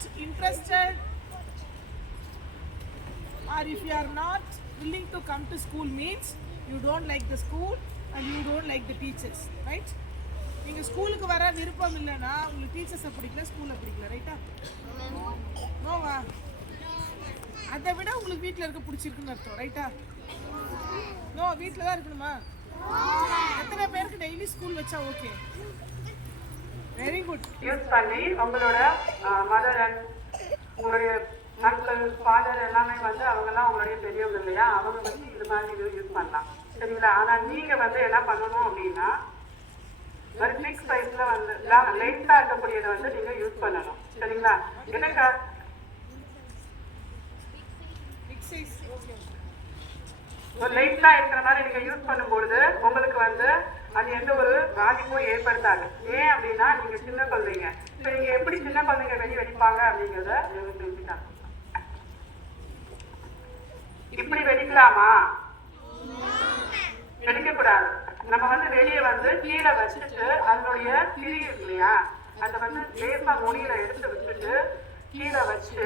not interested, or if you are not willing to come to school, means you don't like the school and you don't like the teachers, right? நீங்கள் ஸ்கூலுக்கு வர விருப்பம் இல்லைன்னா உங்களுக்கு டீச்சர்ஸை பிடிக்கல, ஸ்கூலை பிடிக்கல, ரைட்டா? நோவா? அதை விட உங்களுக்கு வீட்டில் இருக்க பிடிச்சிருக்குன்னு அர்த்தம், ரைட்டா? நோ, வீட்டில் தான் இருக்கணுமா? எத்தனை பேருக்கு டெய்லி ஸ்கூல் வச்சா ஓகே? Very good. யூஸ் பண்ணி உங்களோட மதர் அண்ட் உங்களுடைய அங்கிள் ஃபாதர் எல்லாமே வந்து அவங்கெல்லாம் உங்களுடைய பெரியவங்க இல்லையா, அவங்க வந்து இது மாதிரி இது யூஸ் பண்ணலாம், சரிங்களா? ஆனால் நீங்கள் வந்து என்ன பண்ணணும் அப்படின்னா ஒரு பிக் சைஸ்ல வந்து லைட்டா இருக்கக்கூடியதை வந்து நீங்க யூஸ் பண்ணணும், சரிங்களா? என்னக்கா ஒரு லைட்டா இருக்கிற மாதிரி நீங்க யூஸ் பண்ணும்பொழுது உங்களுக்கு வந்து அது எந்த ஒரு பாதிப்பும் ஏற்படுத்தாது. ஏன் அப்படின்னா நீங்க சின்ன குழந்தைங்க. இப்போ நீங்க எப்படி சின்ன குழந்தைங்க வெடிப்பாங்க அப்படிங்கிறத தெரிஞ்சுக்காங்க. இப்படி வெடிக்கலாமா? வெடிக்கக்கூடாது. நம்ம வந்து வெளியே வந்து கீழே வச்சுட்டு அதனுடைய திரி இருக்கு இல்லையா, அதை வந்து லேசா முடியில எடுத்து வச்சுட்டு கீழே வச்சு